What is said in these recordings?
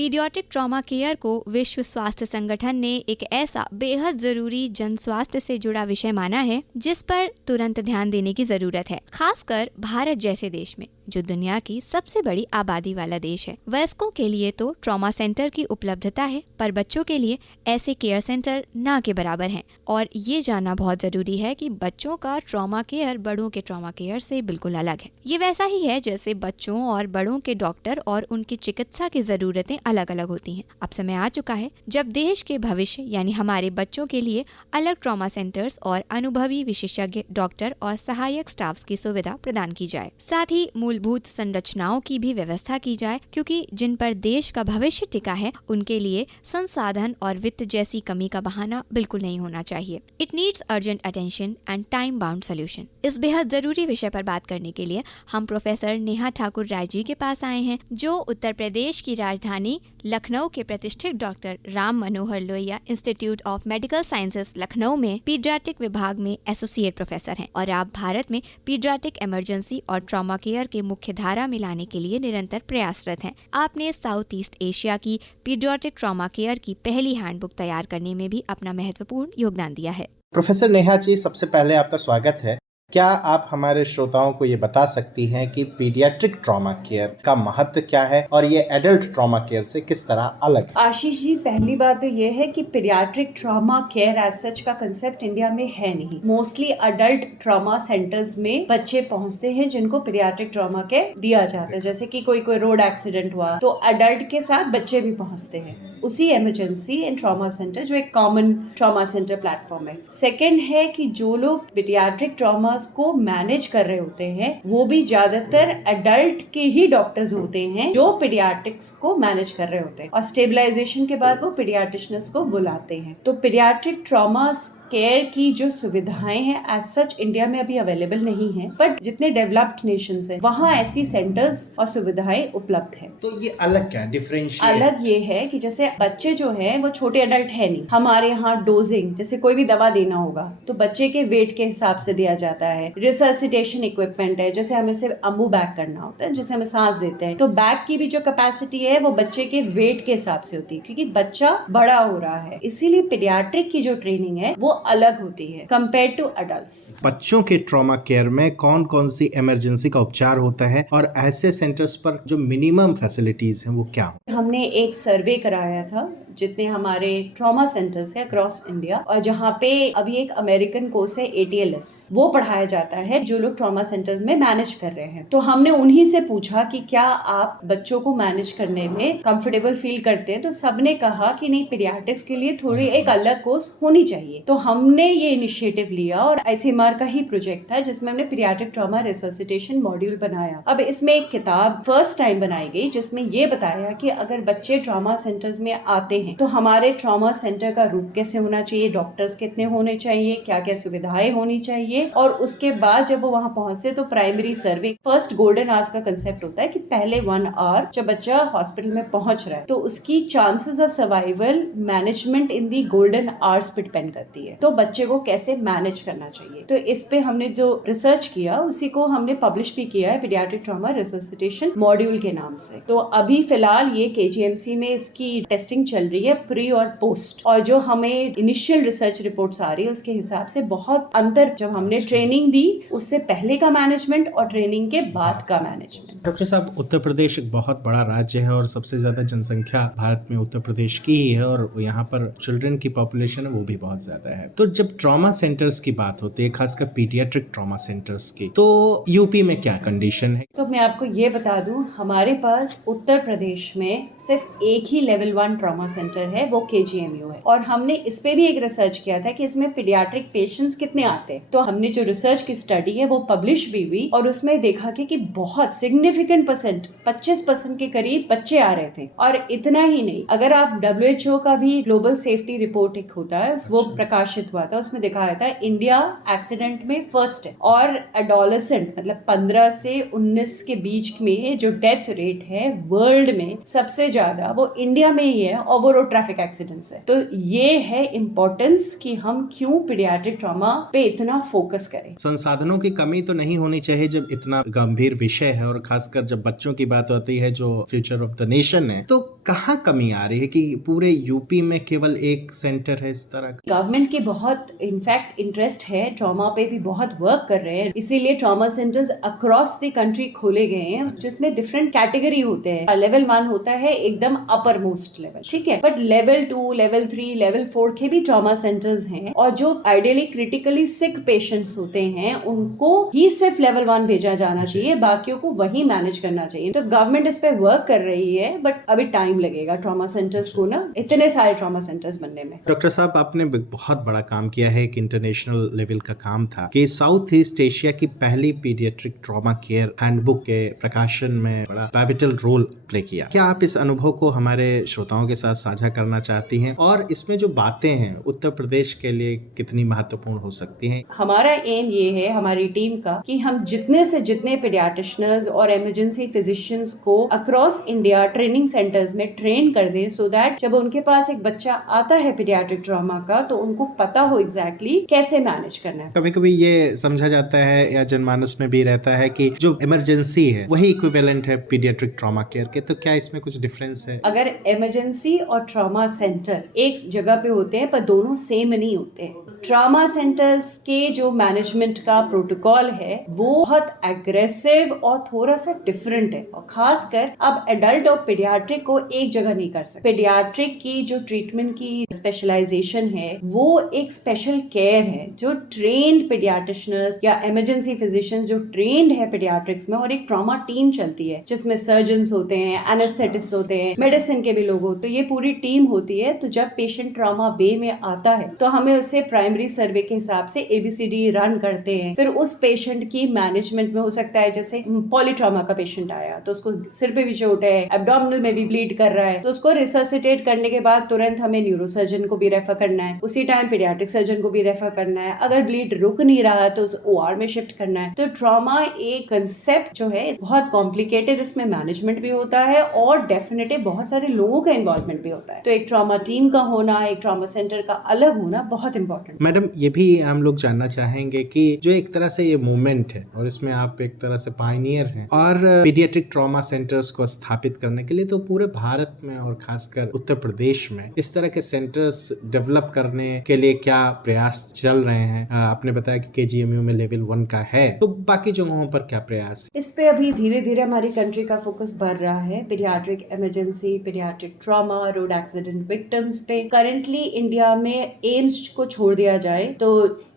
Paediatric trauma care को विश्व स्वास्थ्य संगठन ने एक ऐसा बेहद जरूरी जन स्वास्थ्य से जुड़ा विषय माना है जिस पर तुरंत ध्यान देने की जरूरत है, खासकर भारत जैसे देश में जो दुनिया की सबसे बड़ी आबादी वाला देश है। वयस्कों के लिए तो ट्रॉमा सेंटर की उपलब्धता है, पर बच्चों के लिए ऐसे केयर सेंटर ना के बराबर हैं। और ये जानना बहुत जरूरी है कि बच्चों का ट्रॉमा केयर बड़ों के ट्रॉमा केयर से बिल्कुल अलग है। ये वैसा ही है जैसे बच्चों और बड़ों के डॉक्टर और उनकी चिकित्सा की जरूरतें अलग अलग होती हैं। अब समय आ चुका है जब देश के भविष्य यानी हमारे बच्चों के लिए अलग ट्रॉमा सेंटर्स और अनुभवी विशेषज्ञ डॉक्टर और सहायक स्टाफ की सुविधा प्रदान की जाए। साथ ही मूलभूत संरचनाओं की भी व्यवस्था की जाए, क्योंकि जिन पर देश का भविष्य टिका है उनके लिए संसाधन और वित्त जैसी कमी का बहाना बिल्कुल नहीं होना चाहिए। It needs urgent attention and time bound solution. इस बेहद जरूरी विषय पर बात करने के लिए हम प्रोफेसर नेहा ठाकुर राय जी के पास आए हैं, जो उत्तर प्रदेश की राजधानी लखनऊ के प्रतिष्ठित doctor Ram Manohar Lohia institute of medical sciences Lucknow में पीडियाट्रिक विभाग में एसोसिएट प्रोफेसर हैं और आप भारत में पीडियाट्रिक इमरजेंसी और ट्रॉमा केयर के मुख्य धारा में लाने के लिए निरंतर प्रयासरत हैं। आपने साउथ ईस्ट एशिया की पीडियाट्रिक ट्रॉमा केयर की पहली हैंडबुक तैयार करने में भी अपना महत्वपूर्ण योगदान दिया है। प्रोफेसर नेहा जी, सबसे पहले आपका स्वागत है। क्या आप हमारे श्रोताओं को ये बता सकती हैं कि पीडियाट्रिक ट्रॉमा केयर का महत्व क्या है और ये एडल्ट ट्रॉमा केयर से किस तरह अलग है? आशीष जी, पहली बात तो ये है कि pediatric trauma care as such का कंसेप्ट इंडिया में है नहीं। मोस्टली अडल्ट ट्रॉमा सेंटर्स में बच्चे पहुंचते हैं जिनको पीडियाट्रिक ट्रॉमा केयर दिया जाता है। जैसे कि कोई रोड एक्सीडेंट हुआ तो अडल्ट के साथ बच्चे भी पहुंचते हैं उसी इमरजेंसी एंड ट्रॉमा सेंटर, जो एक कॉमन ट्रॉमा सेंटर प्लेटफॉर्म है। सेकेंड है कि जो लोग पीडियाट्रिक ट्रॉमा को मैनेज कर रहे होते हैं वो भी ज्यादातर एडल्ट के ही डॉक्टर्स होते हैं जो पीडियाट्रिक्स को मैनेज कर रहे होते हैं, और स्टेबलाइजेशन के बाद वो पीडियाट्रिशियंस को बुलाते हैं। तो पीडियाट्रिक ट्रॉमा केयर की जो सुविधाएं हैं एज सच इंडिया में अभी अवेलेबल नहीं है, बट जितने डेवलप्ड नेशंस हैं वहाँ ऐसी सेंटर्स और सुविधाएं उपलब्ध है। तो ये अलग क्या डिफरेंशिएट? अलग ये है कि जैसे बच्चे जो है वो छोटे एडल्ट है नहीं। हमारे यहाँ डोजिंग, जैसे कोई भी दवा देना होगा तो बच्चे के वेट के हिसाब से दिया जाता है। रिसर्सिटेशन इक्विपमेंट है, जैसे हमें से अम्बू बैग करना होता है, जैसे हमें सांस देते हैं तो बैग की भी जो कैपेसिटी है वो बच्चे के वेट के हिसाब से होती है, क्योंकि बच्चा बड़ा हो रहा है। इसीलिए पीडियाट्रिक की जो ट्रेनिंग है वो अलग होती है कंपेयर टू अडल्ट्स। बच्चों के ट्रॉमा केयर में कौन कौन सी इमरजेंसी का उपचार होता है और ऐसे सेंटर्स पर जो मिनिमम फैसिलिटीज हैं वो क्या हो? हमने एक सर्वे कराया था जितने हमारे ट्रॉमा सेंटर्स है अक्रॉस इंडिया, और जहाँ पे अभी एक अमेरिकन कोर्स है ATLS, वो पढ़ाया जाता है जो लोग ट्रॉमा सेंटर्स में मैनेज कर रहे हैं। तो हमने उन्हीं से पूछा कि क्या आप बच्चों को मैनेज करने में कंफर्टेबल फील करते हैं, तो सबने कहा कि नहीं, पीडियाट्रिक्स के लिए थोड़ी एक अलग कोर्स होनी चाहिए। तो हमने ये इनिशिएटिव लिया और ICMR का ही प्रोजेक्ट था जिसमें हमने पीडियाट्रिक ट्रॉमा रिसर्सिटेशन मॉड्यूल बनाया। अब इसमें एक किताब फर्स्ट टाइम बनाई गई जिसमें ये बताया कि अगर बच्चे ट्रॉमा सेंटर्स में आते हैं तो हमारे ट्रॉमा सेंटर का रूप कैसे होना चाहिए, डॉक्टर्स कितने होने चाहिए, क्या क्या सुविधाएं होनी चाहिए, और उसके बाद जब वो वहाँ पहुंचते तो प्राइमरी सर्वे, फर्स्ट गोल्डन आवर्स का कंसेप्ट होता है कि पहले 1 आवर जब बच्चा हॉस्पिटल में पहुंच रहा है तो उसकी chances of survival management in the golden hours पे डिपेंड करती है। तो बच्चे को कैसे मैनेज करना चाहिए, तो इस पे हमने जो रिसर्च किया उसी को हमने पब्लिश भी किया है पीडियाट्रिक ट्रॉमा रिसर्सिटेशन मॉड्यूल के नाम से। तो अभी फिलहाल ये KGMC में इसकी टेस्टिंग चल रही है, प्री और पोस्ट, और जो हमें इनिशियल रिसर्च रिपोर्ट्स आ रही है उसके हिसाब से बहुत अंतर, जब हमने ट्रेनिंग दी उससे पहले का मैनेजमेंट और ट्रेनिंग के बाद का मैनेजमेंट। डॉक्टर साहब, उत्तर प्रदेश एक बहुत बड़ा राज्य है और सबसे ज्यादा जनसंख्या भारत में उत्तर प्रदेश की ही है और यहाँ पर चिल्ड्रन की पॉपुलेशन है वो भी बहुत ज्यादा है। तो जब ट्रॉमा सेंटर्स की बात होती है, खासकर पीडियाट्रिक ट्रॉमा सेंटर्स की, तो यूपी में क्या कंडीशन है? तो मैं आपको ये बता दूं, हमारे पास उत्तर प्रदेश में सिर्फ एक ही लेवल 1 ट्रॉमा सेंटर है, वो KGMU है, और हमने इस पे भी एक रिसर्च किया था कि इसमें पीडियाट्रिक पेशेंट्स कितने आते हैं। तो हमने जो रिसर्च की स्टडी है वो पब्लिश भी हुई और उसमें देखा कि बहुत सिग्निफिकेंट परसेंट, 25% के करीब बच्चे आ रहे थे। और इतना ही नहीं, अगर आप WHO का भी ग्लोबल सेफ्टी रिपोर्ट एक होता है वो प्रकाशित प्रकाशित हुआ था उसमें दिखाया था इंडिया एक्सीडेंट में फर्स्ट है, और एडोलेसेंट मतलब 15 से 19 के बीच में जो डेथ रेट है वर्ल्ड में सबसे ज्यादा वो इंडिया में ही है, और वो रोड ट्रैफिक एक्सीडेंट्स है। तो ये है इम्पोर्टेंस कि हम क्यों पीडियाट्रिक ट्रॉमा पे इतना फोकस करें। संसाधनों की कमी तो नहीं होनी चाहिए जब इतना गंभीर विषय है, और खासकर जब बच्चों की बात होती है जो फ्यूचर ऑफ द नेशन है, तो कहाँ कमी आ रही है कि पूरे यूपी में केवल एक सेंटर है इस तरह का? गवर्नमेंट की बहुत इनफैक्ट इंटरेस्ट है, ट्रॉमा पे भी बहुत वर्क कर रहे हैं, इसीलिए trauma centres across the country खोले गए हैं जिसमें डिफरेंट कैटेगरी होते हैं। लेवल 1 होता है एकदम अपर मोस्ट लेवल, ठीक है, बट लेवल 2, लेवल 3, लेवल 4 के भी ट्रॉमा सेंटर्स हैं, और जो आइडियली क्रिटिकली सिक पेशेंट्स होते हैं उनको ही सिर्फ लेवल 1 भेजा जाना चाहिए, बाकियों को वही मैनेज करना चाहिए। तो गवर्नमेंट इस पे वर्क कर रही है, बट अभी टाइम लगेगा ट्रॉमा सेंटर्स को ना, इतने सारे ट्रॉमा सेंटर्स बनने में। डॉक्टर साहब, आपने बहुत बड़ा काम किया है, एक इंटरनेशनल लेवल का काम था कि साउथ ईस्ट एशिया की पहली पीडियाट्रिक ट्रॉमा केयर हैंडबुक के प्रकाशन में बड़ा पिवटल रोल प्ले किया। क्या आप इस अनुभव को हमारे श्रोताओं के साथ साझा करना चाहती हैं, और इसमें जो बातें हैं उत्तर प्रदेश के लिए कितनी महत्वपूर्ण हो सकती हैं? हमारा एम ये है हमारी टीम का कि हम जितने से जितने पीडियाट्रिशियंस और इमरजेंसी फिजिशियंस को अक्रॉस इंडिया ट्रेनिंग सेंटर्स में ट्रेन कर दें, सो दैट जब उनके पास एक बच्चा आता है पीडियाट्रिक ट्रॉमा का तो उनको पता हो एग्जैक्टली कैसे मैनेज करना है। कभी कभी ये समझा जाता है या जनमानस में भी रहता है कि जो इमरजेंसी है वही इक्विवेलेंट है पीडियाट्रिक ट्रॉमा केयर के, तो क्या इसमें कुछ डिफरेंस है? अगर इमरजेंसी और ट्रॉमा सेंटर एक जगह पे होते हैं पर दोनों सेम नहीं होते हैं। ट्रॉमा सेंटर्स के जो मैनेजमेंट का प्रोटोकॉल है वो बहुत एग्रेसिव और थोड़ा सा डिफरेंट है, और खासकर अब एडल्ट और पीडियाट्रिक को एक जगह नहीं कर सकते। पीडियाट्रिक की जो ट्रीटमेंट की स्पेशलाइजेशन है वो एक स्पेशल केयर है जो ट्रेन्ड पीडियाट्रिशियंस या इमरजेंसी फिजिशियंस जो ट्रेन्ड है पीडियाट्रिक्स में, और एक ट्रॉमा टीम चलती है जिसमें सर्जन्स होते हैं, एनेस्थेटिस्ट होते हैं, मेडिसिन के भी लोग होते हैं, ये पूरी टीम होती है। तो जब पेशेंट ट्रॉमा बे में आता है तो हमें उससे प्राइमरी सर्वे के हिसाब से ABCD रन करते हैं। फिर उस पेशेंट की मैनेजमेंट में हो सकता है जैसे पॉलीट्रॉमा का पेशेंट आया तो उसको सिर पे भी चोट है, एब्डोमिनल में भी ब्लीड कर रहा है, तो उसको रिससिटेट करने के बाद तुरंत हमें न्यूरोसर्जन को भी रेफर करना है, उसी टाइम पीडियाट्रिक सर्जन को भी रेफर करना है। अगर ब्लीड रुक नहीं रहा तो उस OR में शिफ्ट करना है। तो ट्रॉमा एक कंसेप्ट जो है बहुत कॉम्प्लिकेटेड, इसमें मैनेजमेंट भी होता है और डेफिनेटली बहुत सारे लोगों का इन्वॉल्वमेंट भी होता है। तो एक ट्रॉमा टीम का होना, एक ट्रॉमा सेंटर का अलग होना बहुत इंपॉर्टेंट। मैडम, ये भी हम लोग जानना चाहेंगे कि जो एक तरह से ये मूवमेंट है और इसमें आप एक तरह से पायनियर हैं, और पीडियाट्रिक ट्रॉमा सेंटर्स को स्थापित करने के लिए तो पूरे भारत में और खासकर उत्तर प्रदेश में इस तरह के सेंटर्स डेवलप करने के लिए क्या प्रयास चल रहे हैं? आपने बताया कि KGMU में लेवल 1 का है, तो बाकी जगहों पर क्या प्रयास? इस पे अभी धीरे धीरे हमारी कंट्री का फोकस बढ़ रहा है। Paediatric emergency, paediatric trauma, road accident victims पे करंटली इंडिया में एम्स को छोड़ दिया जाए तो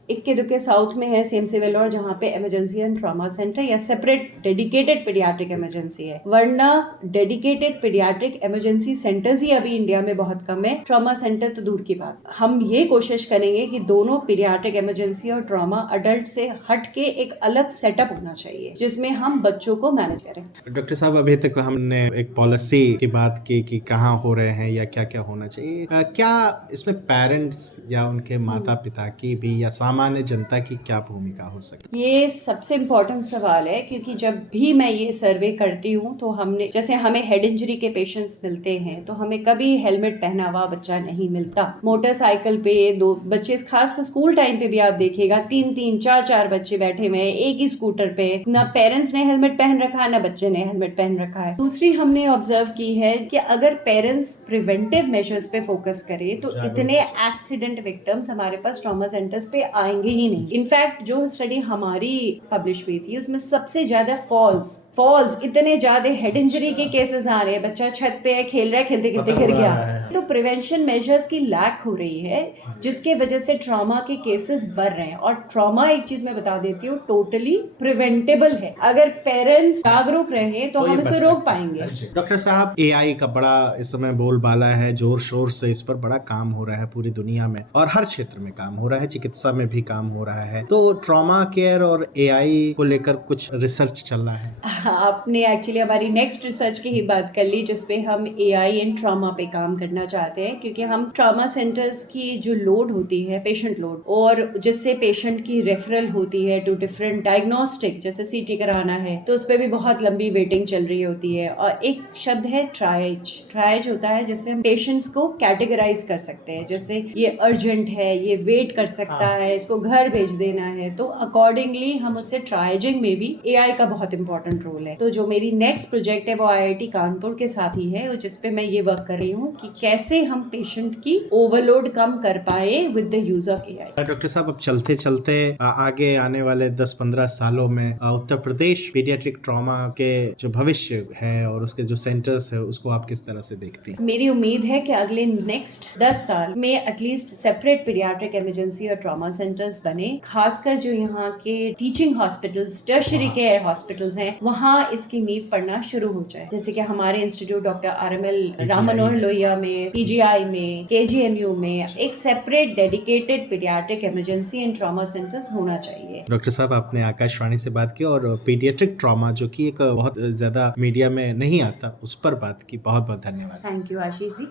इक्के दुक्के साउथ में है सेम सिविल, और जहाँ पे इमरजेंसी एंड ट्रॉमा सेंटर या सेपरेट डेडिकेटेड पीडियाट्रिक इमरजेंसी है, वरना डेडिकेटेड पीडियाट्रिक इमरजेंसी सेंटर्स ही अभी इंडिया में बहुत कम है। ट्रॉमा सेंटर तो दूर की बात। हम ये कोशिश करेंगे कि दोनों पीडियाट्रिक इमरजेंसी और ट्रॉमा अडल्ट से हट के एक अलग सेटअप होना चाहिए जिसमें हम बच्चों को मैनेज करें। डॉक्टर साहब, अभी तक हमने एक पॉलिसी की बात की कि कहाँ हो रहे हैं या क्या क्या होना चाहिए, क्या इसमें पेरेंट्स या उनके माता पिता की भी या सामान्य जनता की क्या भूमिका हो सकती है? ये सबसे इम्पोर्टेंट सवाल है, क्योंकि जब भी मैं ये सर्वे करती हूँ तो हमने जैसे हमें हेड इंजरी के पेशेंट्स मिलते हैं तो हमें कभी हेलमेट पहना हुआ बच्चा नहीं मिलता। मोटरसाइकिल पे 2 बच्चे, खासकर स्कूल टाइम पे भी आप देखिएगा 3-3, 4-4 बच्चे बैठे हुए हैं एक ही स्कूटर पे, ना पेरेंट्स ने हेलमेट पहन रखा है ना बच्चे ने हेलमेट पहन रखा है। दूसरी हमने ऑब्जर्व की है कि अगर पेरेंट्स प्रिवेंटिव मेजर्स पे फोकस करे तो इतने एक्सीडेंट विक्टिम्स हमारे पास ट्रॉमा सेंटर्स पे आएंगे ही नहीं। इनफैक्ट जो स्टडी हमारी पब्लिश हुई थी उसमें सबसे ज्यादा फॉल्स इतने ज्यादा हेड इंजरी के केसेस आ रहे हैं। बच्चा छत पे है, खेल रहा है, खेलते खेलते गिर गया। तो प्रिवेंशन मेजर्स की लैक हो रही है जिसके वजह से ट्रॉमा के केसेस बढ़ रहे हैं। और ट्रॉमा एक चीज मैं बता देती हूँ टोटली प्रिवेंटेबल है। अगर पेरेंट्स जागरूक रहे तो हम इसे रोक पाएंगे। डॉक्टर साहब, AI का बड़ा इस समय बोलबाला है, जोर शोर से इस पर बड़ा काम हो रहा है पूरी दुनिया में और हर क्षेत्र में काम हो रहा है, चिकित्सा में भी काम हो रहा है। तो ट्रॉमा केयर और एआई को लेकर कुछ रिसर्च चल रहा है। आपने एक्चुअली हमारी नेक्स्ट रिसर्च की ही बात कर ली, जिसपे हम एआई एंड ट्रॉमा पे काम करना चाहते हैं, क्योंकि हम ट्रॉमा सेंटर्स की जो लोड होती है, पेशेंट लोड, और जिससे पेशेंट की रेफरल होती है टू डिफरेंट डायग्नोस्टिक, जैसे सीटी कराना है तो उस पर भी बहुत लंबी वेटिंग चल रही होती है। और एक शब्द है ट्रायज। ट्रायज होता है जिससे हम पेशेंट्स को कैटेगराइज कर सकते हैं, जैसे ये अर्जेंट है, ये वेट कर सकता है, इसको घर भेज देना है, तो अकॉर्डिंगली हम उससे ट्रायजिंग में भी एआई का बहुत इंपॉर्टेंट रोल है। तो जो मेरी नेक्स्ट प्रोजेक्ट है वो आईआईटी कानपुर के साथ ही है, जिसपे मैं ये वर्क कर रही हूँ कि कैसे हम पेशेंट की ओवरलोड कम कर पाए with the use of AI. Doctor साहब, अब चलते चलते आगे आने वाले 10-15 सालों में उत्तर प्रदेश पीडियाट्रिक ट्रॉमा के जो भविष्य है और उसके जो सेंटर्स है उसको आप किस तरह से देखती हैं? मेरी उम्मीद है कि अगले नेक्स्ट 10 साल में एटलीस्ट सेपरेट पीडियाट्रिक इमरजेंसी और ट्रॉमा सेंटर्स बने। खासकर जो यहाँ के teaching hospitals, tertiary care hospitals हैं, वहाँ इसकी नींव पड़ना शुरू हो जाए। जैसे कि हमारे institute doctor RML Ram Manohar Lohia में, PGI में, KGMU में एक separate dedicated paediatric emergency and trauma centres होना चाहिए। डॉक्टर साहब, आपने आकाशवाणी से बात की और पीडियाट्रिक ट्रॉमा जो कि एक बहुत ज्यादा मीडिया में नहीं आता, उस पर बात की। बहुत बहुत धन्यवाद। Thank you Ashish ji.